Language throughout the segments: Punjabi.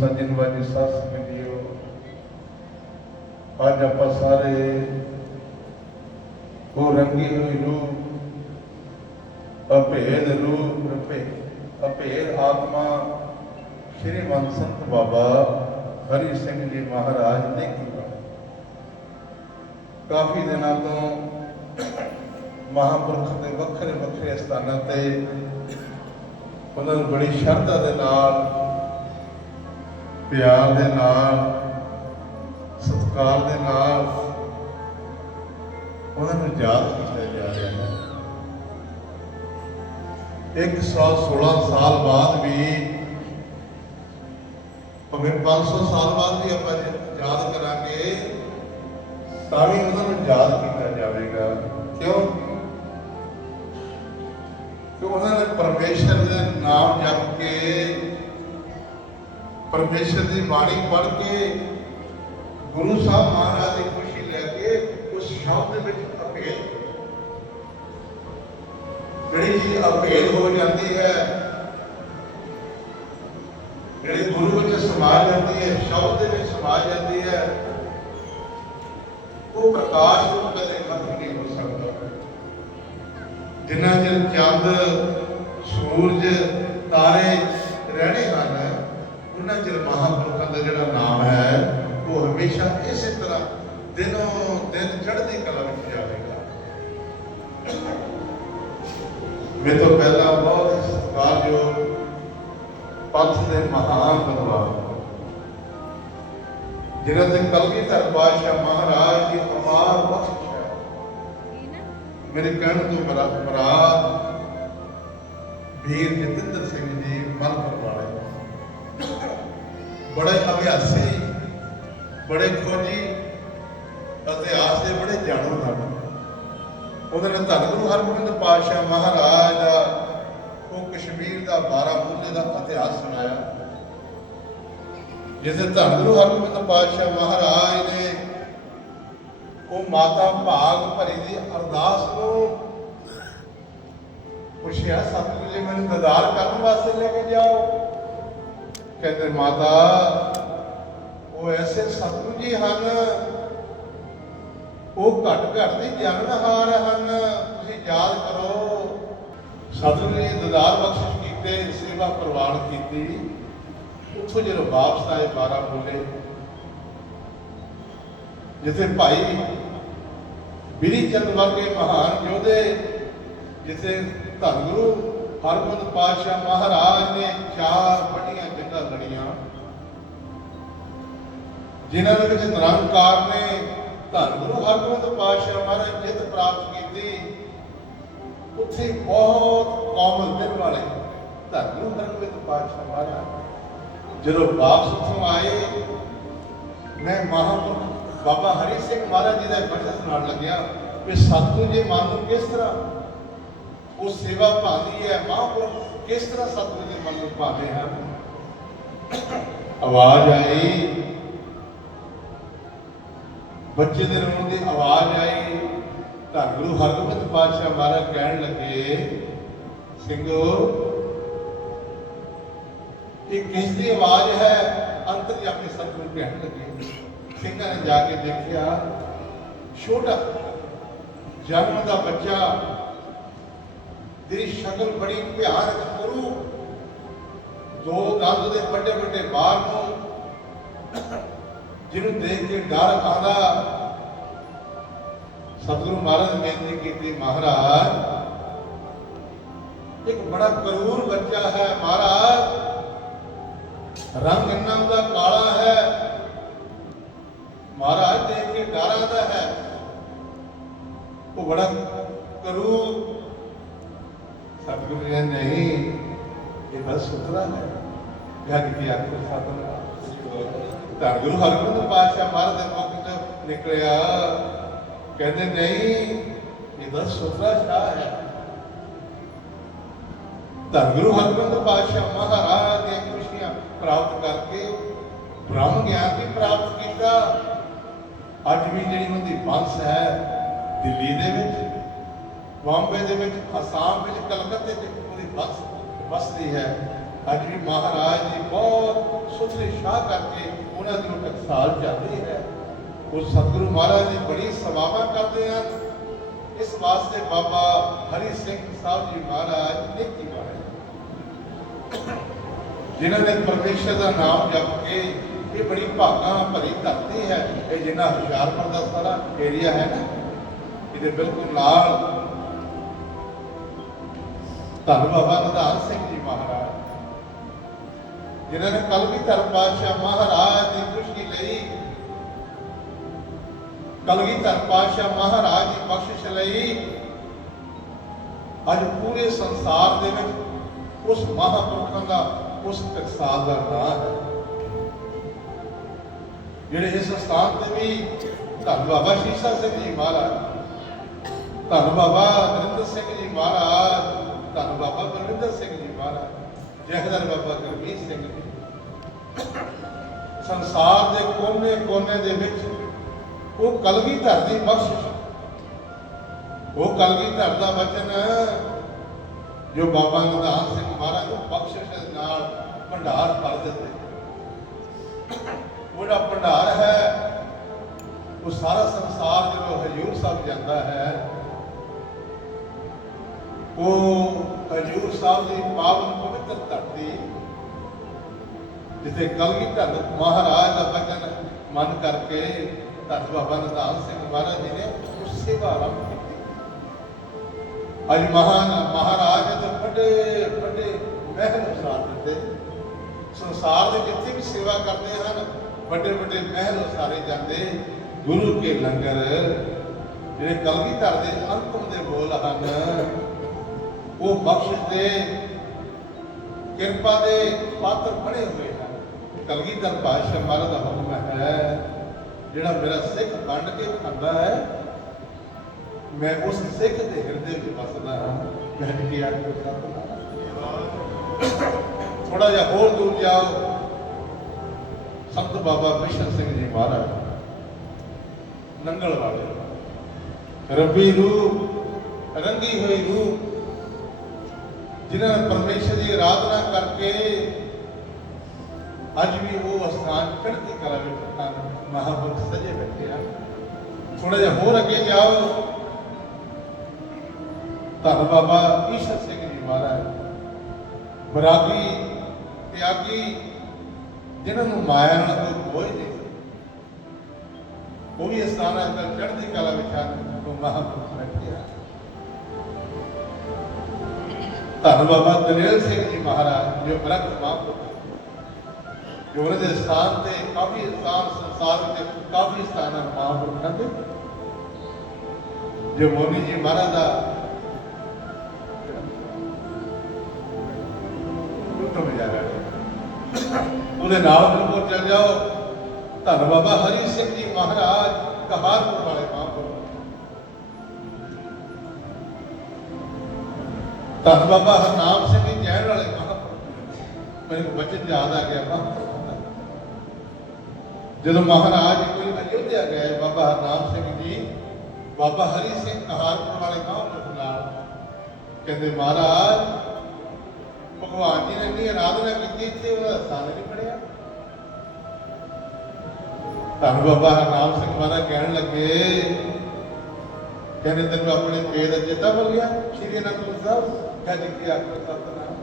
ਸਜਣ ਵਾਲੀ ਸਾਧ ਸੰਗਤ ਅੱਜ ਆਪਾਂ ਸਾਰੇ ਉਹ ਰੰਗੀ ਹੋਈ ਰੂਹ ਅਭੇਦ ਰੂਪ ਰਪੇ, ਅਭੇਦ ਆਤਮਾ, ਸ਼੍ਰੀ ਸੰਤ ਬਾਬਾ ਹਰੀ ਸਿੰਘ ਜੀ ਮਹਾਰਾਜ ਨੇ ਕੀਤਾ। ਕਾਫੀ ਦਿਨਾਂ ਤੋਂ ਮਹਾਂਪੁਰਖ ਦੇ ਵੱਖਰੇ ਵੱਖਰੇ ਸਥਾਨਾਂ ਤੇ ਉਹਨਾਂ ਨੂੰ ਬੜੀ ਸ਼ਰਧਾ ਦੇ ਨਾਲ ਪਿਆਰ ਦੇ ਨਾਲ, ਸਤਿਕਾਰ ਦੇ ਨਾਲ ਉਹਨਾਂ ਨੂੰ ਯਾਦ ਕੀਤਾ ਜਾ ਰਿਹਾ ਹੈ। 116 ਸਾਲ ਬਾਅਦ ਵੀ, ਭਾਵੇਂ 500 ਸਾਲ ਬਾਅਦ ਵੀ ਆਪਾਂ ਯਾਦ ਕਰਾਂਗੇ, ਤਾਂ ਵੀ ਉਹਨਾਂ ਨੂੰ ਯਾਦ ਕੀਤਾ ਜਾਵੇਗਾ। ਕਿਉਂ? ਕਿ ਉਹਨਾਂ ਨੇ ਪਰਮੇਸ਼ਰ ਦੇ ਨਾਮ ਜਪ ਕੇ ਪਰਮੇਸ਼ਰ ਦੀ ਬਾਣੀ ਪੜ੍ਹ ਕੇ ਗੁਰੂ ਸਾਹਿਬ ਮਹਾਰਾਜ ਦੀ ਖੁਸ਼ੀ ਲੈ ਕੇ ਉਸ ਸ਼ਬਦ ਵਿੱਚ ਅਭੇਦ ਜਿਹੜੀ ਚੀਜ਼ ਅਭੇਦ ਹੋ ਜਾਂਦੀ ਹੈ, ਜਿਹੜੀ ਗੁਰੂ ਵਿੱਚ ਸਮਾ ਜਾਂਦੀ ਹੈ, ਸ਼ਬਦ ਦੇ ਵਿੱਚ ਸਮਾ ਜਾਂਦੀ ਹੈ, ਉਹ ਪ੍ਰਕਾਸ਼ ਨੂੰ ਕਦੇ ਖਤਮ ਨਹੀਂ ਹੋ ਸਕਦਾ। ਜਿੰਨਾ ਚਿਰ ਚੰਦ, ਸੂਰਜ, ਤਾਰੇ ਉਹਨਾਂ ਚਿਰ ਮਹਾਂਪੁਰਖਾਂ ਦਾ ਜਿਹੜਾ ਨਾਮ ਹੈ, ਉਹ ਹਮੇਸ਼ਾ ਇਸੇ ਤਰ੍ਹਾਂ ਦਿਨੋਂ ਦਿਨ ਚੜ੍ਹਦੀ ਕਲਾ ਵਿੱਚ ਜਾਵੇਗਾ। ਮੇਰੇ ਤੋਂ ਪਹਿਲਾਂ ਬਹੁਤ ਹੀ ਸਤਿਕਾਰਯੋਗ ਪੰਥ ਦੇ ਮਹਾਨ ਵਿਦਵਾਨ ਜਿਨ੍ਹਾਂ ਦੇ ਕਲਗੀਧਰ ਪਾਤਸ਼ਾਹ ਮਹਾਰਾਜ ਦੀ ਅਪਾਰ ਬਖਸ਼ ਹੈ। ਮੇਰੇ ਕਹਿਣ ਤੋਂ ਮੇਰਾ ਮਰਾਦ ਵੀਰ ਜਤਿੰਦਰ ਸਿੰਘ ਜੀ, ਮਨ ਵਾਲੇ ਬੜੇ ਅਭਿਆਸੀ, ਬੜੇ ਖੋਜੀ ਇਤਿਹਾਸ ਦੇ ਬੜੇ ਜਾਣੂ ਹਨ ਉਹਨਾਂ ਨੇ ਧੰਨ ਗੁਰੂ ਹਰਗੋਬਿੰਦ ਪਾਤਸ਼ਾਹ ਮਹਾਰਾਜ ਦਾ ਉਹ ਕਸ਼ਮੀਰ ਦਾ ਬਾਰਾਮੂਲੇ ਦਾ ਇਤਿਹਾਸ ਸੁਣਾਇਆ। ਜਿਸ ਦੇ ਧੰਨ ਗੁਰੂ ਹਰਗੋਬਿੰਦ ਪਾਤਸ਼ਾਹ ਮਹਾਰਾਜ ਨੇ ਉਹ ਮਾਤਾ ਭਾਗ ਭਰੀ ਦੀ ਅਰਦਾਸ ਨੂੰ ਪੁੱਛਿਆ, ਸਤਿਗੁਰੂ ਜੀ, ਮੈਨੂੰ ਦਦਾਰ ਕਰਨ ਵਾਸਤੇ ਲੈ ਕੇ ਜਾਓ। ਕਹਿੰਦੇ, ਮਾਤਾ, ਉਹ ਐਸੇ ਸਤਿਗੁਰੂ ਜੀ ਹਨ, ਉਹ ਘਟ ਘਟ ਦੀ ਜਨਨਹਾਰ ਹਨ, ਤੁਸੀਂ ਯਾਦ ਕਰੋ, ਸਤਿਗੁਰੂ ਜੀ ਦਦਾਰ ਬਖਸ਼ਿਸ਼ ਕੀਤੇ, ਸੇਵਾ ਪ੍ਰਵਾਨ ਕੀਤੀ, ਉੱਥੋਂ ਜਦੋਂ ਵਾਪਸ ਆਏ, ਬਾਰਾ ਬੋਲੇ, ਜਿੱਥੇ ਭਾਈ ਬਿਰੀ ਚੰਦ ਵਰਗੇ ਮਹਾਨ ਯੋਧੇ, ਜਿੱਥੇ ਧੰਨ ਗੁਰੂ ਹਰਗੋਬਿੰਦ ਪਾਤਸ਼ਾਹ ਮਹਾਰਾਜ ਨੇ ਚਾਰ ਜਿਨ੍ਹਾਂ ਦੇ ਵਿੱਚ ਨਿਰੰਕਾਰ ਨੇ ਧੰਨ ਗੁਰੂ ਹਰਗੋਬਿੰਦ ਪਾਤਸ਼ਾਹ ਮਹਾਰਾਜ ਜਿੱਤ ਪ੍ਰਾਪਤ ਕੀਤੀ, ਉੱਥੇ ਬਹੁਤ ਕੋਮਲ ਦਿਲ ਵਾਲੇ ਧੰਨ ਗੁਰੂ ਹਰਗੋਬਿੰਦ ਪਾਤਸ਼ਾਹ ਮਹਾਰਾਜ ਜਦੋਂ ਵਾਪਸ ਉੱਥੋਂ ਆਏ, ਮੈਂ ਮਹਾਂਪੁਰਖ ਬਾਬਾ ਹਰੀ ਸਿੰਘ ਮਹਾਰਾਜ ਜੀ ਦਾ ਬਚਨ ਸੁਣਾਉਣ ਲੱਗਿਆ ਕਿ ਸਤਿਗੁਰੂ ਜੀ, ਮਨ ਨੂੰ ਕਿਸ ਤਰ੍ਹਾਂ ਉਹ ਸੇਵਾ ਭਾਉਂਦੀ ਹੈ, ਮਹਾਂਪੁਰਖ ਕਿਸ ਤਰ੍ਹਾਂ ਸਤਿਗੁਰੂ ਜੀ ਮਨ ਨੂੰ ਭਾਉਂਦੇ ਹਨ? ਆਵਾਜ਼ ਆਈ ਬੱਚੇ ਦੇ ਰੋਣ ਦੀ ਆਵਾਜ਼ ਆਈ, ਤਾਂ ਗੁਰੂ ਹਰਗੋਬਿੰਦ ਪਾਤਸ਼ਾਹ ਮਹਾਰਾਜ ਕਹਿਣ ਲੱਗੇ ਸਿੰਘੋ ਇਹ ਕਿਸ ਦੀ ਆਵਾਜ਼ ਹੈ? ਅੰਤਰ ਜਾ ਕੇ ਸਤਿਗੁਰੂ ਕਹਿਣ ਲੱਗੇ। ਸਿੰਘਾਂ ਨੇ ਜਾ ਕੇ ਦੇਖਿਆ, ਛੋਟਾ ਜਨਮ ਦਾ ਬੱਚਾ, ਜਿਹਦੀ ਸ਼ਕਲ ਬੜੀ ਭਿਆਨਕ ਕਰੂ ਦੋ ਦੰਦ ਦੇ ਵੱਡੇ ਵੱਡੇ ਬਾਹਰ ਨੂੰ ਜਿਹਨੂੰ ਦੇਖ ਕੇ ਡਰ ਆਉਂਦਾ। ਸਤਿਗੁਰੂ ਮਹਾਰਾਜ ਨੇ ਬੇਨਤੀ ਕੀਤੀ, ਮਹਾਰਾਜ, ਇੱਕ ਬੜਾ ਕਰੂਰ ਬੱਚਾ ਹੈ ਮਹਾਰਾਜ। ਰੰਗ ਇੰਨਾ ਦਾ ਕਾਲਾ ਹੈ। ਮਹਾਰਾਜ ਦੇਖ ਕੇ ਡਰ ਆਉਂਦਾ ਹੈ। ਉਹ ਬੜਾ ਕਰੂ ਸਤਿਗੁਰੂ ਜੀ ਨੇ ਨਹੀਂ, ਇਹ ਬਸ ਸੁਥਰਾ ਹੈ। ਗੱਲ ਕੀ ਆਖੋ, ਸਤਿਗੁਰੂ ਤਾਂ ਗੁਰੂ ਹਰਗੋਬਿੰਦ ਪਾਤਸ਼ਾਹ ਮਹਾਰਾਜ ਦੇ ਮੁਖ ਨਿਕਲਿਆ। ਕਹਿੰਦੇ, ਨਹੀਂ ਇਹ ਬਸ ਸੁਥਰਾ ਸ਼ਾਹ ਹੈ। ਤਾਂ ਗੁਰੂ ਹਰਗੋਬਿੰਦ ਪਾਤਸ਼ਾਹ ਮਹਾਰਾਜ ਦੀਆਂ ਖੁਸ਼ੀਆਂ ਪ੍ਰਾਪਤ ਕਰਕੇ ਬ੍ਰਹਮ ਗਿਆਨ ਵੀ ਪ੍ਰਾਪਤ ਕੀਤਾ। ਅੱਜ ਵੀ ਜਿਹੜੀ ਉਹਦੀ ਬੰਸ ਹੈ ਦਿੱਲੀ ਦੇ ਵਿੱਚ, ਬੰਬੇ ਦੇ ਵਿੱਚ, ਅਸਾਮ ਵਿੱਚ, ਕਲਕੱਤੇ ਵਿੱਚ ਉਹਦੀ ਬਸ ਬਸਦੀ ਹੈ। ਅੱਜ ਵੀ ਮਹਾਰਾਜ ਦੀ ਬਹੁਤ ਸੁਥਰੀ ਸ਼ਾਹ ਕਰਕੇ ਉਹਨਾਂ ਦੀ ਉਹ ਟਕਸਾਲ ਚੱਲਦੀ ਹੈ ਉਹ ਸਤਿਗੁਰੂ ਮਹਾਰਾਜ ਦੀ ਬੜੀ ਸੇਵਾਵਾਂ ਕਰਦੇ ਹਨ ਇਸ ਵਾਸਤੇ ਬਾਬਾ ਹਰੀ ਸਿੰਘ ਸਾਹਿਬ ਜੀ ਮਹਾਰਾਜ ਨੇਕੀ ਵਾਲੇ ਜਿਨ੍ਹਾਂ ਨੇ ਪਰਮੇਸ਼ਰ ਦਾ ਨਾਮ ਜਪ ਕੇ ਇਹ ਬੜੀ ਭਾਗਾਂ ਭਰੀ ਧਰਤੀ ਹੈ, ਇਹ ਜਿੰਨਾ ਹੁਸ਼ਿਆਰਪੁਰ ਦਾ ਸਾਰਾ ਏਰੀਆ ਹੈ ਨਾ, ਇਹਦੇ ਬਿਲਕੁਲ ਨਾਲ ਧੰਨ ਬਾਬਾ ਨਿਧਾਨ ਸਿੰਘ ਜੀ ਮਹਾਰਾਜ। ਜਿਨ੍ਹਾਂ ਨੇ ਕਲਗੀਧਰ ਪਾਤਸ਼ਾਹ ਮਹਾਰਾਜ ਦੀ ਖੁਸ਼ੀ ਲਈ ਕਲਗੀਧਰ ਪਾਤਸ਼ਾਹ ਮਹਾਰਾਜ ਦੀ ਬਖਸ਼ਿਸ਼ ਲਈ, ਅੱਜ ਪੂਰੇ ਸੰਸਾਰ ਦੇ ਵਿੱਚ ਉਸ ਮਹਾਪੁਰਖਾਂ ਦਾ, ਉਸ ਟਕਸਾਲ ਦਾ ਨਾਮ ਹੈ। ਜਿਹੜੇ ਇਸ ਸਥਾਨ ਤੇ ਵੀ ਧੰਨ ਬਾਬਾ ਸ਼ੀਸ਼ਾ ਸਿੰਘ ਜੀ ਮਹਾਰਾਜ, ਧੰਨ ਬਾਬਾ ਨਰਿੰਦਰ ਸਿੰਘ ਜੀ ਮਹਾਰਾਜ, ਧੰਨ ਬਾਬਾ ਬਲਵਿੰਦਰ ਸਿੰਘ ਜੀ ਮਹਾਰਾਜ ਜਹਦਰ ਬਾਬਾ ਗੁਰਮੀਤ ਸਿੰਘ ਨੇ ਸੰਸਾਰ ਦੇ ਕੋਨੇ-ਕੋਨੇ ਦੇ ਵਿੱਚ ਉਹ ਕਲਗੀਧਰ ਦੀ ਬਖਸ਼ਿਸ਼। ਉਹ ਕਲਗੀਧਰ ਦਾ ਵਚਨ ਜੋ ਬਾਬਾ ਨਿਧਾਨ ਸਿੰਘ ਮਹਾਰਾਜ ਨੂੰ ਬਖਸ਼ਿਸ਼ ਨਾਲ ਭੰਡਾਰ ਭਰ ਦਿੱਤੇ। ਉਹ ਜਿਹੜਾ ਭੰਡਾਰ ਹੈ, ਉਹ ਸਾਰਾ ਸੰਸਾਰ ਜਦੋਂ ਹਜੂਰ ਸਾਹਿਬ ਜਾਂਦਾ ਹੈ, ਉਹ ਹਜੂਰ ਸਾਹਿਬ ਦੀ ਪਾਵਨ ਪਵਿੱਤਰ ਧਰਤੀ, ਜਿੱਥੇ ਕਲਗੀਧਰ ਮਹਾਰਾਜ ਦਾ ਵਚਨ ਮੰਨ ਕਰਕੇ ਧੰਨ ਬਾਬਾ ਨਿਧਾਨ ਸਿੰਘ ਮਹਾਰਾਜ ਜੀ ਨੇ ਉਹ ਸੇਵਾ ਆਰੰਭ ਕੀਤੀ। ਅੱਜ ਮਹਾਨ ਮਹਾਰਾਜ ਨੇ ਵੱਡੇ ਵੱਡੇ ਮਹਿਲ ਉਸਾਰ ਦਿੱਤੇ। ਸੰਸਾਰ ਦੇ ਜਿੱਥੇ ਵੀ ਸੇਵਾ ਕਰਦੇ ਹਨ, ਵੱਡੇ ਵੱਡੇ ਮਹਿਲ ਉਸਾਰੇ ਜਾਂਦੇ। ਗੁਰੂ ਕੇ ਲੰਗਰ, ਜਿਹੜੇ ਕਲਗੀਧਰ ਦੇ ਅੰਤਮ ਦੇ ਬੋਲ ਹਨ, ਉਹ ਬਖਸ਼ ਦੇ ਕਿਰਪਾ ਦੇ ਪਾਤਰ ਬਣੇ ਹੋਏ ਹਨ। ਕਲਗੀਧਰ ਪਾਤਸ਼ਾਹ ਮਹਾਰਾਜ ਦਾ ਹੁਕਮ ਹੈ, ਜਿਹੜਾ ਮੇਰਾ ਸਿੱਖ ਵੰਡ ਕੇ ਖਾਂਦਾ ਹੈ, ਮੈਂ ਉਸ ਸਿੱਖ ਦੇ ਹਿਰਦੇ ਵਿੱਚ ਵਸਦਾ ਹਾਂ। ਮੈਂ ਕੀ ਆਖੋ ਥੋੜਾ ਜਿਹਾ ਹੋਰ ਦੂਰ ਜਾਓ। ਸੰਤ ਬਾਬਾ ਬਿਸ਼ਨ ਸਿੰਘ ਜੀ ਮਹਾਰਾਜ, ਨੰਗਲ ਵਾਲੇ। ਰੱਬੀ ਰੂਹ ਰੰਗੀ ਹੋਈ ਰੂਹ ਜਿਨ੍ਹਾਂ ਨੇ ਪਰਮੇਸ਼ਰ ਦੀ ਆਰਾਧਨਾ ਕਰਕੇ ਅੱਜ ਵੀ ਉਹ ਅਸਥਾਨ ਚੜ੍ਹਦੀ ਕਲਾ ਵਿੱਚ ਹਨ ਮਹਾਪੁਰਖ ਸਜੇ ਬੈਠੇ ਆ। ਥੋੜਾ ਜਿਹਾ ਹੋਰ ਅੱਗੇ ਜਾਓ। ਧੰਨ ਬਾਬਾ ਈਸ਼ਰ ਸਿੰਘ ਜੀ ਮਹਾਰਾਜ, ਬਰਾਗੀ ਤਿਆਗੀ, ਜਿਨ੍ਹਾਂ ਨੂੰ ਮਾਇਆ ਨਾਲ ਕੋਈ ਬੋਝ ਨਹੀਂ ਉਹ ਵੀ ਅਸਥਾਨ ਅੱਜ ਕੱਲ੍ਹ ਚੜ੍ਹਦੀ ਕਲਾ ਵਿੱਚ ਆ ਮਹਾਂਪੁਰਖ ਮਹਾਪੁਰਖ ਬੈਠੇ ਹਨ ਧੰਨ ਬਾਬਾ ਦਲੇਲ ਸਿੰਘ ਜੀ ਮਹਾਰਾਜ, ਜੋ ਬ੍ਰਹਮ ਮਹਾਂਪੁਰਖ ਜੋ ਉਹਨਾਂ ਦੇ ਸਥਾਨ ਤੇ ਕਾਫੀ ਸਥਾਨ ਸੰਸਾਰ ਵਿੱਚ ਕਾਫੀ ਸਥਾਨ ਮਹਾਂਪੁਰਖਾਂ ਦੇ ਜੋ ਮੋਨੀ ਜੀ ਮਹਾਰਾਜ ਦਾ ਉੱਤਮ ਜਾ ਉਹਦੇ ਨਾਲ ਨੂੰ ਚੱਲ ਜਾਓ। ਧੰਨ ਬਾਬਾ ਹਰੀ ਸਿੰਘ ਜੀ ਮਹਾਰਾਜ, ਕਹਾਰਪੁਰ ਵਾਲੇ। ਧੰਨ ਬਾਬਾ ਹਰਨਾਮ ਸਿੰਘ ਜੀ ਜੈਨ ਵਾਲੇ ਮਹਾਂਪੁਰਖ ਮੈਨੂੰ ਬਚਨ ਯਾਦ ਆ ਗਿਆ ਮਹਾਂਪੁਰਖ ਜਦੋਂ ਮਹਾਰਾਜ ਕੋਈ ਅਯੁੱਧਿਆ ਗਏ, ਬਾਬਾ ਹਰਨਾਮ ਸਿੰਘ ਜੀ, ਬਾਬਾ ਹਰੀ ਸਿੰਘ ਕਹਾਰਪੁਰ ਵਾਲੇ ਮਹਾਂਪੁਰਖ ਨਾਲ, ਕਹਿੰਦੇ ਮਹਾਰਾਜ, ਭਗਵਾਨ ਜੀ ਨੇ ਇੰਨੀ ਆਰਾਧਨਾ ਕੀਤੀ, ਇੱਥੇ ਉਹਦਾ ਸਥਾਨ ਨਹੀਂ ਪੜਿਆ ਧੰਨ ਬਾਬਾ ਹਰਨਾਮ ਸਿੰਘ ਮਹਾਰਾਜ ਕਹਿਣ ਲੱਗੇ, ਕਹਿੰਦੇ ਤੈਨੂੰ ਆਪਣੇ ਪੇ ਦਾ ਚੇਤਾ ਭੁੱਲ ਗਿਆ? ਸ਼੍ਰੀ ਅਨੰਦਪੁਰ ਸਾਹਿਬ। ਕਹਿੰਦੇ ਕੀ ਆਖਰ ਸਤਨਾਮ?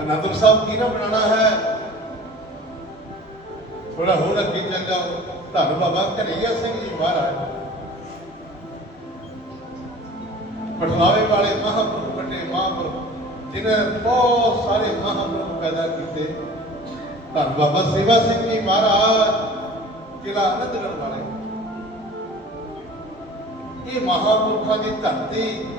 ਅਨੰਦਪੁਰ ਸਾਹਿਬ ਕੀ ਨਾ ਬਣਾਉਣਾ ਹੈ? ਥੋੜਾ ਹੋਰ ਅੱਗੇ ਚੱਲ ਜਾਓ। ਧੰਨ ਬਾਬਾ ਕਨਈਆ ਸਿੰਘ ਜੀ ਮਹਾਰਾਜ। ਪਟਨਾਵੇ ਵਾਲੇ ਮਹਾਂਪੁਰਖ ਵੱਡੇ ਮਹਾਂਪੁਰਖ, ਜਿਨ੍ਹਾਂ ਨੇ ਬਹੁਤ ਸਾਰੇ ਮਹਾਂਪੁਰਖ ਪੈਦਾ ਕੀਤੇ। ਧੰਨ ਬਾਬਾ ਸੇਵਾ ਸਿੰਘ ਜੀ ਮਹਾਰਾਜ ਕਿਲਾ ਅਨੰਦਗੜ੍ਹ ਵਾਲੇ। ਇਹ ਮਹਾਂਪੁਰਖਾਂ ਦੀ ਧਰਤੀ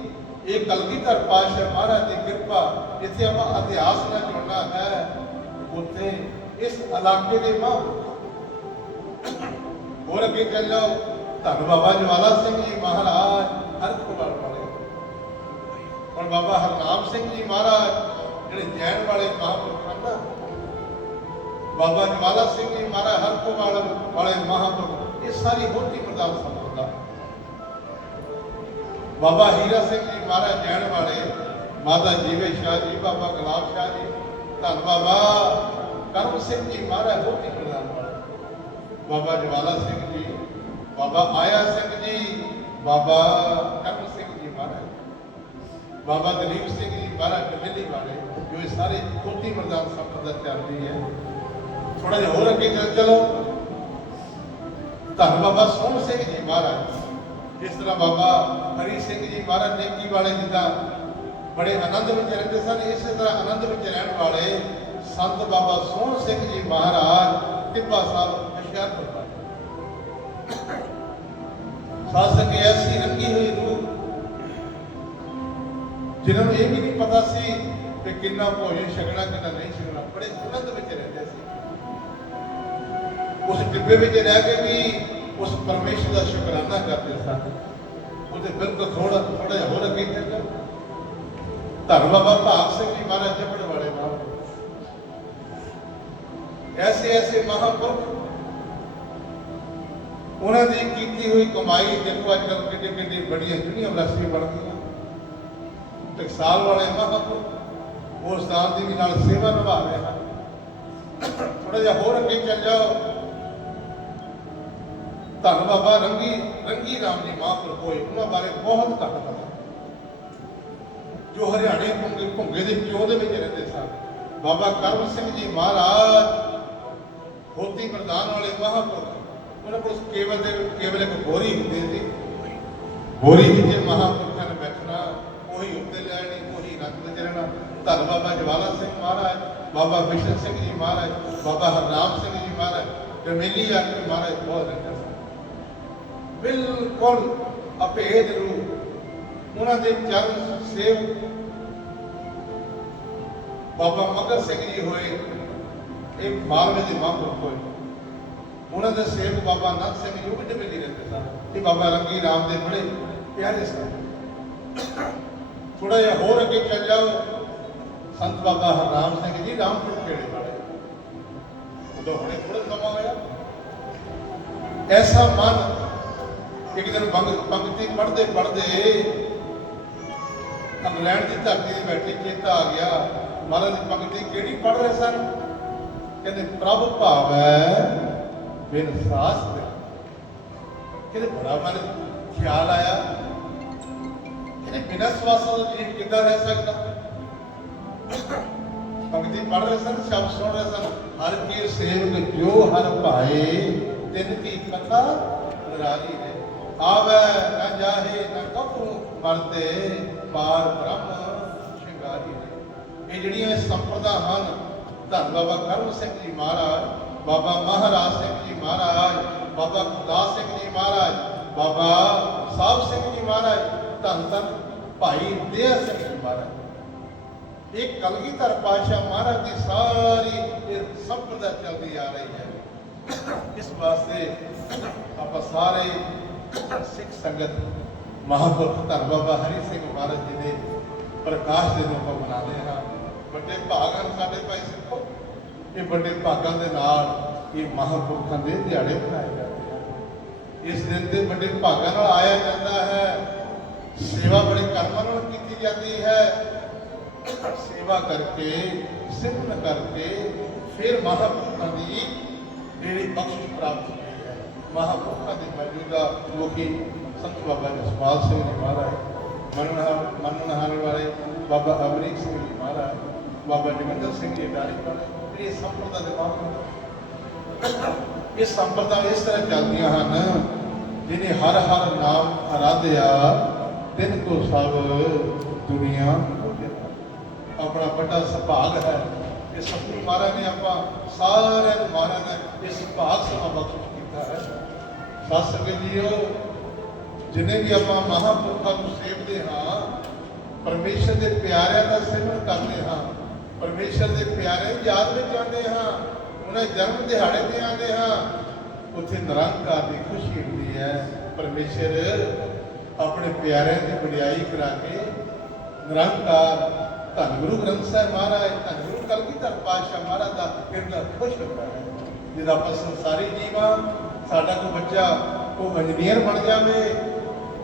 ਇਹ ਕਲਗੀਧਰ ਪਾਤਸ਼ਾਹ ਮਹਾਰਾਜ ਦੀ ਕਿਰਪਾ ਜਿੱਥੇ ਆਪਾਂ ਇਤਿਹਾਸ ਨਾਲ ਜੁੜਨਾ ਹੈ। ਉੱਥੇ ਇਸ ਇਲਾਕੇ ਦੇ ਮਹਾਂਪੁਰਖ ਹੋਰ ਅੱਗੇ ਚੱਲ ਜਾਓ। ਧੰਨ ਬਾਬਾ ਜਵਾਲਾ ਸਿੰਘ ਜੀ ਮਹਾਰਾਜ, ਹਰ ਹਰਕੋਵਾਲ ਵਾਲੇ। ਹੁਣ ਬਾਬਾ ਹਰਨਾਮ ਸਿੰਘ ਜੀ ਮਹਾਰਾਜ, ਜਿਹੜੇ ਜੈਨ ਵਾਲੇ ਮਹਾਂਪੁਰਖ ਹਨ ਨਾ। ਬਾਬਾ ਜਵਾਲਾ ਸਿੰਘ ਜੀ ਮਹਾਰਾਜ, ਹਰ ਹਰਕੋਵਾਲ ਵਾਲੇ ਮਹਾਂਪੁਰਖ। ਇਹ ਸਾਰੀ ਹੋਤੀ ਪ੍ਰਦਾਨ ਸੰਪਰਦਾ ਬਾਬਾ ਹੀਰਾ ਸਿੰਘ ਜੀ ਮਹਾਰਾਜ ਜੈਣ ਵਾਲੇ, ਮਾਤਾ ਜੀਵੇ ਸ਼ਾਹ ਜੀ, ਬਾਬਾ ਗੁਲਾਬ ਸ਼ਾਹ ਜੀ, ਧੰਨ ਬਾਬਾ। ਕਰਮ ਸਿੰਘ ਜੀ ਮਹਾਰਾਜ ਹੋਤੀ ਪ੍ਰਧਾਨ ਬਾਬਾ ਜਵਾਲਾ ਸਿੰਘ ਜੀ, ਬਾਬਾ ਆਇਆ ਸਿੰਘ ਜੀ, ਬਾਬਾ ਕਰਮ ਸਿੰਘ ਜੀ ਮਹਾਰਾਜ। ਬਾਬਾ ਦਲੀਪ ਸਿੰਘ ਜੀ ਮਹਾਰਾਜ ਕਮੇਲੀ ਵਾਲੇ, ਜੋ ਇਹ ਸਾਰੇ ਖੋਤੀ ਮਰਦਾਨ ਸੰਪਰਦਾ ਚੱਲਦੀ ਹੈ। ਥੋੜਾ ਜਿਹਾ ਹੋਰ ਅੱਗੇ ਚੱਲ ਚਲੋ। ਧੰਨ ਬਾਬਾ ਸੋਹਣ ਸਿੰਘ ਜੀ ਮਹਾਰਾਜ। ਜਿਸ ਤਰ੍ਹਾਂ ਬਾਬਾ ਹਰੀ ਸਿੰਘ ਜੀ ਮਹਾਰਾਜ ਨੇਕੀ ਵਾਲੇ ਜਿੱਦਾਂ ਬੜੇ ਆਨੰਦ ਵਿੱਚ ਰਹਿੰਦੇ ਸਨ। ਇਸੇ ਤਰ੍ਹਾਂ ਆਨੰਦ ਵਿੱਚ ਰਹਿਣ ਵਾਲੇ ਸੰਤ ਬਾਬਾ ਸੋਹਣ ਸਿੰਘ ਜੀ ਮਹਾਰਾਜ ਟਿੱਬਾ ਸਾਹਿਬ ਹੁਸ਼ਿਆਰਪੁਰ ਵਾਲੇ ਐਸੀ ਰੰਗੀ ਹੋਈ ਰੂਹ। ਜਿਨ੍ਹਾਂ ਨੂੰ ਇਹ ਵੀ ਨਹੀਂ ਪਤਾ ਸੀ ਕਿ ਕਿੰਨਾ ਭੋਜਨ ਛਕਣਾ, ਕਿੰਨਾ ਨਹੀਂ ਛਕਣਾ। ਬੜੇ ਆਨੰਦ ਵਿੱਚ ਰਹਿੰਦੇ ਸੀ। ਉਸ ਟਿੱਬੇ ਵਿੱਚ ਰਹਿ ਕੇ ਵੀ ਉਸ ਪਰਮੇਸ਼ਰ ਦਾ ਸ਼ੁਕਰਾਨਾ ਕਰਦੇ ਸਨ। ਉਹਦੇ ਬਿਲਕੁਲ ਥੋੜਾ ਥੋੜਾ ਜਿਹਾ ਹੋਰ ਅੱਗੇ ਚੱਲੋ ਧੰਨ ਬਾਬਾ ਭਾਗ ਸਿੰਘ ਜੀ ਮਹਾਰਾਜ ਜਪੜ ਵਾਲੇ ਬਾਬਾ ਐਸੇ ਐਸੇ ਮਹਾਂਪੁਰਖ ਉਹਨਾਂ ਦੀ ਕੀਤੀ ਹੋਈ ਕਮਾਈ ਦੇਖੋ ਅੱਜ ਕੱਲ੍ਹ ਕਿੱਡੇ ਕਿੱਡੇ ਬੜੀਆਂ ਯੂਨੀਵਰਸਿਟੀ ਬਣ ਗਈਆਂ ਟਕਸਾਲ ਵਾਲੇ ਮਹਾਂਪੁਰਖ ਉਸ ਸਥਾਨ ਦੀ ਵੀ ਨਾਲ ਸੇਵਾ ਨਿਭਾ ਰਹੇ ਹਨ। ਥੋੜਾ ਜਿਹਾ ਹੋਰ ਅੱਗੇ ਚੱਲ ਜਾਓ। ਧੰਨ ਬਾਬਾ ਰੰਗੀ ਰੰਗੀ ਰਾਮ ਜੀ ਮਹਾਂਪੁਰਖ ਹੋਏ ਉਹਨਾਂ ਬਾਰੇ ਬਹੁਤ ਘੱਟ ਪਤਾ ਜੋ ਹਰਿਆਣੇ ਭੁੰਗੇ ਭੁੰਗੇ ਦੇ ਪਿਓ ਦੇ ਵਿੱਚ ਰਹਿੰਦੇ ਸਨ। ਬਾਬਾ ਕਰਮ ਸਿੰਘ ਜੀ ਮਹਾਰਾਜ ਹੋਤੀ ਪ੍ਰਧਾਨ ਵਾਲੇ ਮਹਾਂਪੁਰਖ। ਉਹਨਾਂ ਕੋਲ ਕੇਵਲ ਦੇ ਕੇਵਲ ਇੱਕ ਬੋਰੀ ਹੁੰਦੀ ਸੀ। ਬੋਰੀ ਵਿੱਚ ਮਹਾਂਪੁਰਖਾਂ ਨੇ ਬੈਠਣਾ, ਉਹੀ ਉੱਤੇ ਲੈਣੀ, ਉਹੀ ਰੱਖ ਵਿੱਚ ਰਹਿਣਾ। ਧੰਨ ਬਾਬਾ ਜਵਾਲਾ ਸਿੰਘ ਮਹਾਰਾਜ, ਬਾਬਾ ਵਿਸ਼ਨ ਸਿੰਘ ਜੀ ਮਹਾਰਾਜ, ਬਾਬਾ ਹਰਨਾਮ ਸਿੰਘ ਜੀ ਮਹਾਰਾਜ ਗਰਮੇਲੀ ਆ ਮਹਾਰਾਜ ਬਹੁਤ ਰਹਿੰਦੇ ਬਿਲਕੁਲ ਅਭੇਦ ਰੂਪ ਉਹਨਾਂ ਦੇ ਚਰਨ ਸੇਵ ਬਾਬਾ ਮਗਰ ਸਿੰਘ ਜੀ ਹੋਏ, ਇਹ ਮਾਲਵੇ ਦੇ ਮਹਾਂਪੁਰਖ ਹੋਏ। ਉਹਨਾਂ ਦੇ ਸੇਵਕ ਬਾਬਾ ਨੰਦ ਸਿੰਘ ਜੀ, ਉਹ ਵੀ ਡਬੇਲੀ ਰਹਿੰਦੇ ਸਨ ਇਹ ਬਾਬਾ ਰੰਗੀ ਰਾਮ ਦੇ ਬੜੇ ਪਿਆਰੇ ਸਨ। ਥੋੜਾ ਜਿਹਾ ਹੋਰ ਅੱਗੇ ਚੱਲ ਜਾਓ, ਸੰਤ ਬਾਬਾ ਹਰਨਾਮ ਸਿੰਘ ਜੀ ਰਾਮਪੁਰ ਖੇੜੇ ਵਾਲੇ। ਉਦੋਂ ਹੁਣੇ ਥੋੜਾ ਸਮਾਂ ਹੋਇਆ। ਐਸਾ ਮਨ ਇੱਕ ਦਿਨ ਬੰਗ ਪੰਕਤੀ ਪੜ੍ਹਦੇ ਪੜ੍ਹਦੇ। ਇੰਗਲੈਂਡ ਦੀ ਧਰਤੀ ਤੇ ਬੈਠੇ ਚੇਤਾ ਆ ਗਿਆ। ਮਹਾਰਾਜ ਦੀ ਪੰਕਤੀ ਕਿਹੜੀ ਪੜ੍ਹ ਰਹੇ ਸਨ? ਕਹਿੰਦੇ, ਪ੍ਰਭ ਭਾਵੈ ਬਿਨ ਸਾਸ ਦੇ। ਕਹਿੰਦੇ, ਬੜਾ ਮਨ ਖਿਆਲ ਆਇਆ। ਕਹਿੰਦੇ, ਬਿਨਾਂ ਸਵਾਸਾਂ ਦਾ ਜੀਵ ਕਿੱਦਾਂ ਰਹਿ ਸਕਦਾ? ਪੰਕਤੀ ਪੜ੍ਹ ਰਹੇ ਸਨ, ਸ਼ਬਦ ਸੁਣ ਰਹੇ ਸਨ। ਹਰ ਕੀ ਸੇਵਕ ਜੋ ਹਰ ਭਾਏ, ਤਿਨ ਕੀ ਕਥਾ ਨਰਾਰੀ ਆਵੈ, ਨ ਜਾਹੇ, ਨ ਕਪੂ ਮਰਤੇ ਪਾਰ ਬ੍ਰਹਮ ਸ਼ਿੰਗਾਰੀ ਇਹ ਜਿਹੜੀਆਂ ਸੰਪਰਦਾ ਹਨ, ਧੰਨ ਬਾਬਾ ਕਰਮ ਸਿੰਘ ਜੀ ਮਹਾਰਾਜ, ਬਾਬਾ ਮਹਾਰਾਜ ਸਿੰਘ ਜੀ ਮਹਾਰਾਜ, ਬਾਬਾ ਗੁਰਦਾਸ ਸਿੰਘ ਜੀ ਮਹਾਰਾਜ, ਬਾਬਾ ਸਾਹਿਬ ਸਿੰਘ ਜੀ ਮਹਾਰਾਜ, ਧੰਨ ਧੰਨ ਭਾਈ ਦਇਆ ਸਿੰਘ ਜੀ ਮਹਾਰਾਜ। ਇਹ ਕਲਗੀਧਰ ਪਾਤਸ਼ਾਹ ਮਹਾਰਾਜ ਦੀ ਸਾਰੀ ਇਹ ਸੰਪਰਦਾ ਚੱਲਦੀ ਆ ਰਹੀ ਹੈ। ਇਸ ਵਾਸਤੇ ਆਪਾਂ ਸਾਰੇ ਸਿੱਖ ਸੰਗਤ, ਮਹਾਂਪੁਰਖ ਧੰਨ ਬਾਬਾ ਹਰੀ ਸਿੰਘ ਮਹਾਰਾਜ ਜੀ ਦੇ ਪ੍ਰਕਾਸ਼ ਦੇ ਨੂੰ ਮਨਾਉਂਦੇ ਹਾਂ। ਵੱਡੇ ਭਾਗਾਂ ਸਾਡੇ ਭਾਈ ਸਿੱਖੋ। ਇਹ ਵੱਡੇ ਭਾਗਾਂ ਦੇ ਨਾਲ ਇਹ ਮਹਾਂਪੁਰਖਾਂ ਦੇ ਦਿਹਾੜੇ ਮਨਾਏ ਜਾਂਦੇ ਹਨ। ਇਸ ਦਿਨ ਤੇ ਵੱਡੇ ਭਾਗਾਂ ਨਾਲ ਆਇਆ ਜਾਂਦਾ ਹੈ। ਸੇਵਾ ਬੜੇ ਕਰਮਾਂ ਨਾਲ ਕੀਤੀ ਜਾਂਦੀ ਹੈ। ਸੇਵਾ ਕਰਕੇ, ਸਿਮਰਨ ਕਰਕੇ ਫਿਰ ਮਹਾਂਪੁਰਖਾਂ ਦੀ ਜਿਹੜੀ ਬਖਸ਼ਿਸ਼ ਪ੍ਰਾਪਤ ਮਹਾਂਪੁਰਖਾਂ ਦੇ ਮੌਜੂਦਾ ਲੋਕੀ ਸੰਤ ਬਾਬਾ ਜਸਪਾਲ ਸਿੰਘ ਜੀ ਮਹਾਰਾਜ ਮੰਨਣਹਾਰ ਮੰਨਣਹਾਰ ਵਾਲੇ ਬਾਬਾ ਅਮਰੀਕ ਸਿੰਘ ਜੀ ਮਹਾਰਾਜ, ਬਾਬਾ ਜਗਿੰਦਰ ਸਿੰਘ ਜੀ ਡਾਰੀ ਇਹ ਸੰਪਰਦਾ ਦੇ ਬਾਅਦ ਇਹ ਸੰਪਰਦਾ ਇਸ ਤਰ੍ਹਾਂ ਚੱਲਦੀਆਂ ਹਨ ਜਿਹਨੇ ਹਰ ਹਰ ਨਾਮ ਆਰਾਧਿਆ ਤਿੰਨ ਕੋ ਸਭ ਦੁਨੀਆ ਆਪਣਾ ਵੱਡਾ ਸੁਭਾਗ ਹੈ। ਇਹ ਸਤਿਗੁਰੂ ਮਹਾਰਾਜ ਨੇ ਆਪਾਂ ਸਾਰਿਆਂ ਨੂੰ ਮਹਾਰਾਜ ਨੇ ਇਸ ਸੁਭਾਗ ਸਮਾਂ ਬਖਸ਼ ਕੀਤਾ ਹੈ। ਸਾਧ ਸੰਗਤ ਜੀਓ ਜਿਨੇ ਵੀ ਆਪਾਂ ਮਹਾਂਪੁਰਖਾਂ ਨੂੰ ਸੇਵਦੇ ਹਾਂ, ਪਰਮੇਸ਼ਰ ਦੇ ਪਿਆਰਿਆਂ ਦਾ ਸਿਮਰਨ ਕਰਦੇ ਹਾਂ, ਪਰਮੇਸ਼ਰ ਦੇ ਪਿਆਰੇ ਦੀ ਯਾਦ ਵਿੱਚ ਆਉਂਦੇ ਹਾਂ, ਉਹਨਾਂ ਜਨਮ ਦਿਹਾੜੇ ਤੇ ਆਉਂਦੇ ਹਾਂ, ਉੱਥੇ ਨਿਰੰਕਾਰ ਦੀ ਖੁਸ਼ੀ ਹੁੰਦੀ ਹੈ। ਪਰਮੇਸ਼ਰ ਆਪਣੇ ਪਿਆਰਿਆਂ ਦੀ ਵਡਿਆਈ ਕਰਾ ਕੇ ਨਿਰੰਕਾਰ, ਧੰਨ ਗੁਰੂ ਗ੍ਰੰਥ ਸਾਹਿਬ ਮਹਾਰਾਜ, ਧੰਨ ਗੁਰੂ ਕਲਗੀਧਰ ਪਾਤਸ਼ਾਹ ਮਹਾਰਾਜ ਦਾ ਕਿਰਨਾ ਖੁਸ਼ ਹੁੰਦਾ ਹੈ, ਜਿਹਦਾ ਆਪਾਂ ਸੰਸਾਰੀ ਜੀਵਾਂ ਸਾਡਾ ਕੋਈ ਬੱਚਾ ਕੋਈ ਇੰਜੀਨੀਅਰ ਬਣ ਜਾਵੇ,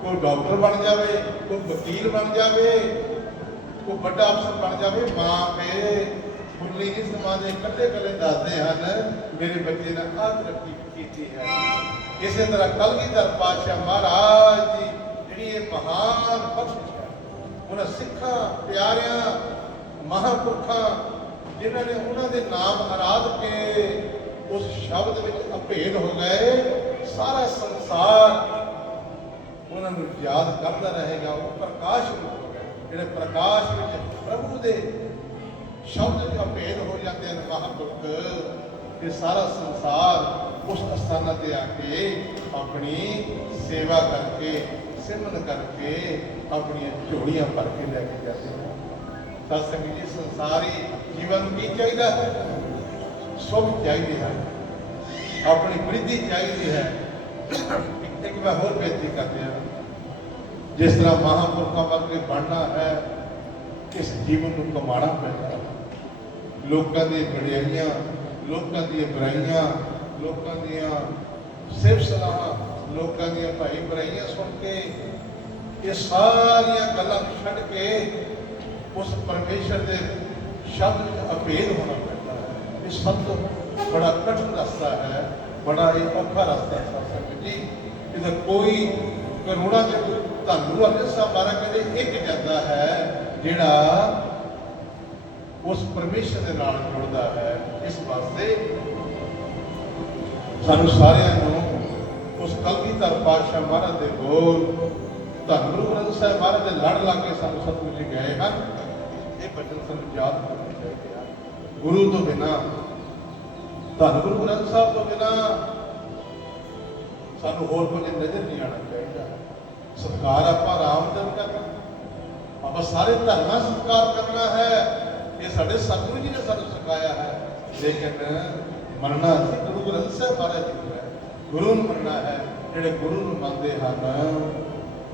ਕੋਈ ਡਾਕਟਰ ਬਣ ਜਾਵੇ, ਕੋਈ ਵਕੀਲ ਬਣ ਜਾਵੇ, ਕੋਈ ਵੱਡਾ ਅਫਸਰ ਬਣ ਜਾਵੇ, ਮਾਂ ਪੇ ਫੁੱਲੀ ਨਹੀਂ ਸਮਾਜੇ ਕੱਲੇ ਕੱਲੇ ਦੱਸਦੇ ਹਨ, ਮੇਰੇ ਬੱਚੇ ਨੇ ਆਹ ਤਰੱਕੀ ਕੀਤੀ ਹੈ। ਇਸੇ ਤਰ੍ਹਾਂ ਕਲਗੀ ਕਲਗੀਧਰ ਪਾਤਸ਼ਾਹ ਮਹਾਰਾਜ ਦੀ ਜਿਹੜੀ ਇਹ ਮਹਾਨ ਬਖਸ਼ਿਸ਼ ਹੈ, ਉਹਨਾਂ ਸਿੱਖਾਂ, ਪਿਆਰਿਆਂ, ਮਹਾਂਪੁਰਖਾਂ, ਜਿਨ੍ਹਾਂ ਨੇ ਉਹਨਾਂ ਦੇ ਨਾਮ ਆਰਾਧ ਕੇ ਉਸ ਸ਼ਬਦ ਵਿੱਚ ਅਭੇਦ ਹੋ ਗਏ, ਸਾਰਾ ਸੰਸਾਰ ਉਹਨਾਂ ਨੂੰ ਯਾਦ ਕਰਦਾ ਰਹੇਗਾ, ਉਹ ਪ੍ਰਕਾਸ਼ ਹੋ ਗਏ। ਜਿਹੜੇ ਪ੍ਰਕਾਸ਼ ਵਿੱਚ ਪ੍ਰਭੂ ਦੇ ਸ਼ਬਦ ਵਿੱਚ ਅਭੇਦ ਹੋ ਜਾਂਦੇ ਹਨ, ਮਹਾਂਪੁਰਖ, ਇਹ ਸਾਰਾ ਸੰਸਾਰ ਉਸ ਅਸਥਾਨਾਂ ਤੇ ਆ ਕੇ ਆਪਣੀ ਸੇਵਾ ਕਰਕੇ, ਸਿਮਰਨ ਕਰਕੇ ਆਪਣੀਆਂ ਝੋਲੀਆਂ ਭਰ ਕੇ ਲੈ ਕੇ ਜਾਂਦੇ ਹਨ। ਤਾਂ ਸੰਗਤ ਜੀ, ਸੰਸਾਰੀ ਜੀਵਨ ਕੀ ਚਾਹੀਦਾ ਹੈ? ਸੁਖ ਚਾਹੀਦੀ ਹੈ। ਆਪਣੀ ਪ੍ਰੀਤੀ ਚਾਹੀਦੀ ਹੈ। ਇੱਕ ਇੱਕ ਮੈਂ ਹੋਰ ਬੇਨਤੀ ਕਰਦੇ ਹਾਂ। ਜਿਸ ਤਰ੍ਹਾਂ ਮਹਾਂਪੁਰਖਾਂ ਵਰਗੇ ਬਣਨਾ ਹੈ, ਇਸ ਜੀਵਨ ਨੂੰ ਕਮਾਣਾ ਪੈਂਦਾ ਹੈ। ਲੋਕਾਂ ਦੀਆਂ ਬੜਾਈਆਂ ਲੋਕਾਂ ਦੀਆਂ ਬੁਰਾਈਆਂ, ਲੋਕਾਂ ਦੀਆਂ ਸਿਫਤ ਸਲਾਹਾਂ, ਲੋਕਾਂ ਦੀਆਂ ਭਾਈ ਬੁਰਾਈਆਂ ਸੁਣ ਕੇ, ਇਹ ਸਾਰੀਆਂ ਗੱਲਾਂ ਨੂੰ ਛੱਡ ਕੇ ਉਸ ਪਰਮੇਸ਼ਰ ਦੇ ਸ਼ਬਦ ਵਿੱਚ ਅਭੇਦ ਹੋਣਾ ਇਹ ਸਭ ਤੋਂ ਬੜਾ ਕਠਿਨ ਰਸਤਾ ਹੈ, ਬੜਾ ਇਹ ਔਖਾ ਰਸਤਾ ਹੈ ਸੰਗਤ ਜੀ ਇਹਦਾ ਕੋਈ ਕਰੋੜਾਂ ਦੇ ਧੰਨੂ ਅਰਜਨ ਸਾਹਿਬ ਕਹਿੰਦੇ ਇੱਕ ਜਾਂਦਾ ਹੈ, ਜਿਹੜਾ ਉਸ ਪਰਮੇਸ਼ਰ ਦੇ ਨਾਲ ਜੁੜਦਾ ਹੈ, ਇਸ ਵਾਸਤੇ ਸਾਨੂੰ ਸਾਰਿਆਂ ਨੂੰ ਉਸ ਕਲਗੀ ਕਲਗੀਧਰ ਪਾਤਸ਼ਾਹ ਮਹਾਰਾਜ ਦੇ ਬੋਲ ਧੰਨ ਗੁਰੂ ਗ੍ਰੰਥ ਸਾਹਿਬ ਮਹਾਰਾਜ ਦੇ ਲੜ ਲਾ ਕੇ ਸਾਨੂੰ ਸਤਿਗੁਰੂ ਜੀ ਗਏ ਹਨ। ਇਹ ਬਚਨ ਸਾਨੂੰ ਯਾਦ ਕਰਨੇ ਚਾਹੀਦੇ ਗੁਰੂ ਤੋਂ ਬਿਨਾ ਧੰਨ ਗੁਰੂ ਗ੍ਰੰਥ ਸਾਹਿਬ ਤੋਂ ਬਿਨਾ ਸਾਨੂੰ ਹੋਰ ਕੁਝ ਨਜ਼ਰ ਨਹੀਂ ਆਉਣਾ ਚਾਹੀਦਾ। ਸਤਿਕਾਰ ਆਪਾਂ ਰਾਮ ਕਰਨਾ ਆਪਾਂ ਸਾਰੇ ਧਰਮਾਂ ਦਾ ਸਤਿਕਾਰ ਕਰਨਾ ਹੈ। ਇਹ ਸਾਡੇ ਸਤਿਗੁਰੂ ਜੀ ਨੇ ਸਾਨੂੰ ਸਿਖਾਇਆ ਹੈ। ਲੇਕਿਨ ਮੰਨਣਾ ਸੀ ਗੁਰੂ ਗ੍ਰੰਥ ਸਾਹਿਬ ਮਹਾਰਾਜ ਜੀ ਨੂੰ ਗੁਰੂ ਨੂੰ ਮੰਨਣਾ ਹੈ। ਜਿਹੜੇ ਗੁਰੂ ਨੂੰ ਮੰਨਦੇ ਹਨ,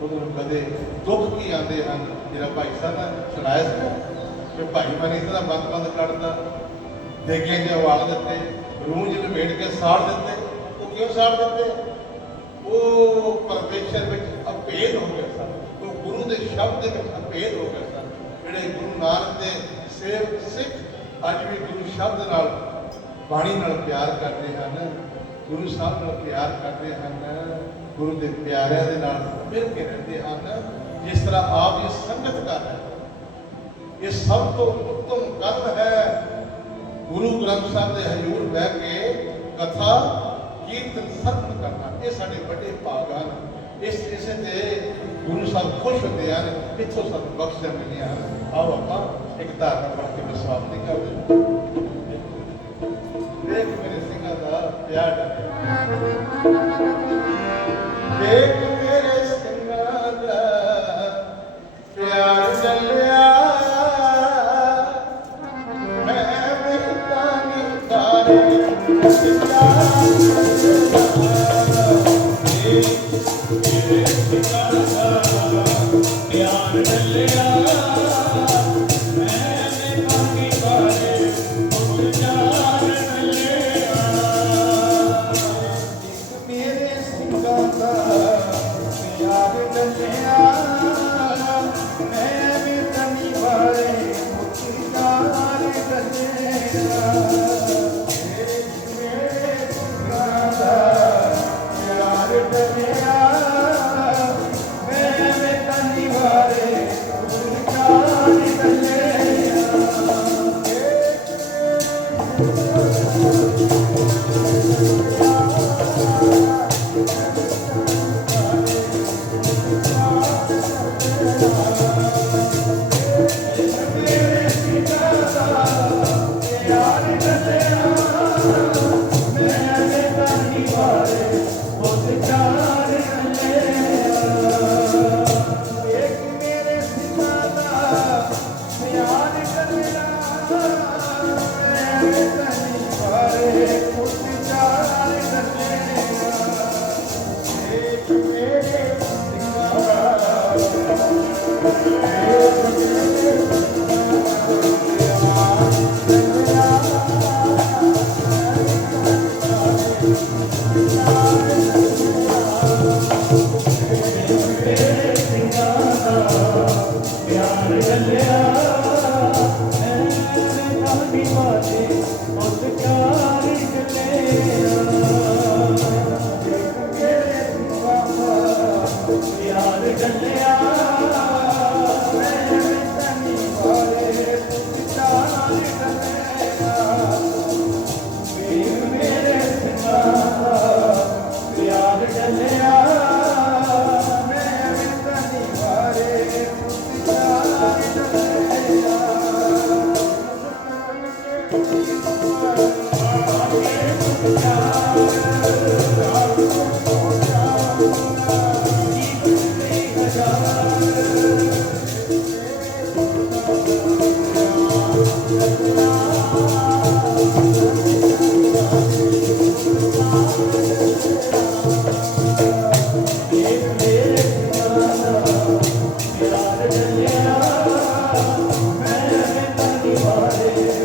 ਉਹਨਾਂ ਨੂੰ ਕਦੇ ਦੁੱਖ ਕੀ ਆਉਂਦੇ ਹਨ? ਜਿਹੜਾ ਭਾਈ ਸਾਹਿਬ ਨੇ ਸੁਣਾਇਆ ਸੀ ਕਿ ਭਾਈ ਮਨੀ ਦਾ ਬੰਦ ਬੰਦ ਕੱਢਦਾ ਦੇਖਿਆ ਜੇ ਵਾਲ ਦਿੱਤੇ। ਰੂੰਜ ਲਪੇਟ ਕੇ ਸਾੜ ਦਿੱਤੇ, ਉਹ ਕਿਉਂ ਸਾੜ ਦਿੱਤੇ? ਉਹ ਪਰਮੇਸ਼ਰ ਵਿੱਚ ਅਭੇਦ ਹੋ ਗਏ ਸਨ, ਉਹ ਗੁਰੂ ਦੇ ਸ਼ਬਦ ਦੇ ਵਿੱਚ ਅਭੇਦ ਹੋ ਗਏ ਸਨ। ਜਿਹੜੇ ਗੁਰੂ ਨਾਨਕ ਦੇ ਸੇਵ ਸਿੱਖ ਅੱਜ ਵੀ ਗੁਰੂ ਸ਼ਬਦ ਨਾਲ ਬਾਣੀ ਨਾਲ ਪਿਆਰ ਕਰਦੇ ਹਨ, ਗੁਰੂ ਸਾਹਿਬ ਨਾਲ ਪਿਆਰ ਕਰਦੇ ਹਨ, ਗੁਰੂ ਦੇ ਪਿਆਰਿਆਂ ਦੇ ਨਾਲ ਮਿਲ ਕੇ ਰਹਿੰਦੇ ਹਨ, ਜਿਸ ਤਰ੍ਹਾਂ ਆਪ ਇਹ ਸੰਗਤ ਕਰ ਰਹੇ ਇਹ ਸਭ ਤੋਂ ਉੱਤਮ ਕੰਮ ਹੈ। ਗੁਰੂ ਗ੍ਰੰਥ ਸਾਹਿਬ ਦੇ ਹਜ਼ੂਰ ਬਹਿ ਕੇ ਕਥਾ, ਕੀਰਤਨ ਸਰਵਣ ਕਰਨਾ, ਇਹ ਸਾਡੇ ਵੱਡੇ ਭਾਗ ਹਨ। ਇਸ ਇਸੇ ਤੇ ਗੁਰੂ ਸਾਹਿਬ ਖੁਸ਼ ਹੁੰਦੇ ਹਨ ਇੱਥੋਂ ਸਾਨੂੰ ਬਖਸ਼ਿਸ਼ਾਂ ਮਿਲੀਆਂ ਹਨ। ਆਓ ਆਪਾਂ ਇੱਕ ਧਾਰਨਾ ਪੜ੍ਹ ਕੇ ਬਸਵਾਸ ਨਹੀਂ ਕਰਦੇ। ਦੇਖ ਮੇਰੇ ਸਿੰਘਾਂ ਦਾ ਪਿਆਰ ਦੇਖ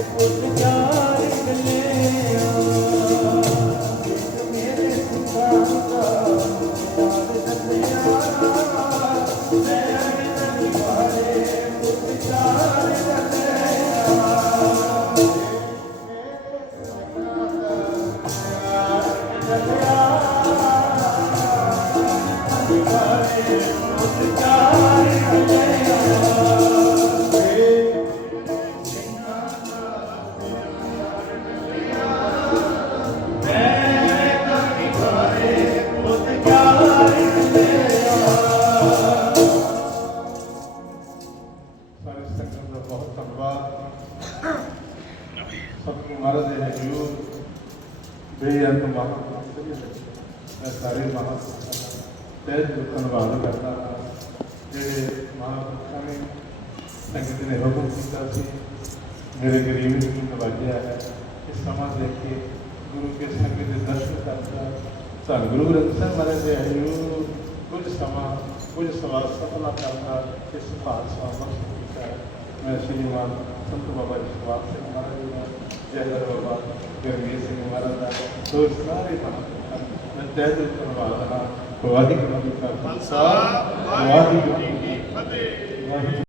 ਪੁੱਤ ਬਹੁਤ ਧੰਨਵਾਦ। ਸਭ ਨੂੰ ਮਹਾਰਾਜ ਦੇ ਹਜੂਰ, ਬੇਅੰਤ ਮਹਾਂਪੁਰਖ। ਮੈਂ ਸਾਰੇ ਮਹਾਂਪੁਰਖਾਂ ਦਾ ਧੰਨਵਾਦ ਕਰਦਾ ਹਾਂ। ਜਿਹੜੇ ਮਹਾਂਪੁਰਖਾਂ ਨੇ ਸੰਗਤ ਨੇ ਹੁਕਮ ਕੀਤਾ ਸੀ, ਮੇਰੇ ਗਰੀਬ ਨੂੰ ਨਵਾਜਿਆ ਹੈ। ਇਸ ਸਮਾਂ ਦੇਖ ਕੇ ਗੁਰੂ ਕੇ ਸੰਗਤ ਦੇ ਦਰਸ਼ਨ ਕਰਦਾ ਧੰਨ ਗੁਰੂ ਗ੍ਰੰਥ ਸਾਹਿਬ ਮਹਾਰਾਜ ਦੇ ਹਜੂਰ, ਕੁਝ ਸਮਾਂ, ਕੁਝ ਸਵਾਲ ਸਫਲਾ ਕਰਦਾ ਇਸ ਭਾਗ ਸਵਾਲ ਸ਼੍ਰੀਮਾਨ ਸੰਤ ਬਾਬਾ ਜੀ ਸਵਾਲ ਸਿੰਘ ਮਹਾਰਾਜ ਜੀ ਦਾ ਜੈ ਬਾਬਾ ਗਰਮੀਤ ਸਿੰਘ ਮਹਾਰਾਜ ਦਾ ਸੋ ਸਾਰੇ ਮੈਂ ਤਹਿ ਦਿਲ ਧੰਨਵਾਦ ਹਾਂ ਵਾਹਿਗੁਰੂ ਜੀ ਕਾ ਖਾਲਸਾ ਵਾਹਿਗੁਰੂ ਜੀ ਕੀ ਫਤਿਹ।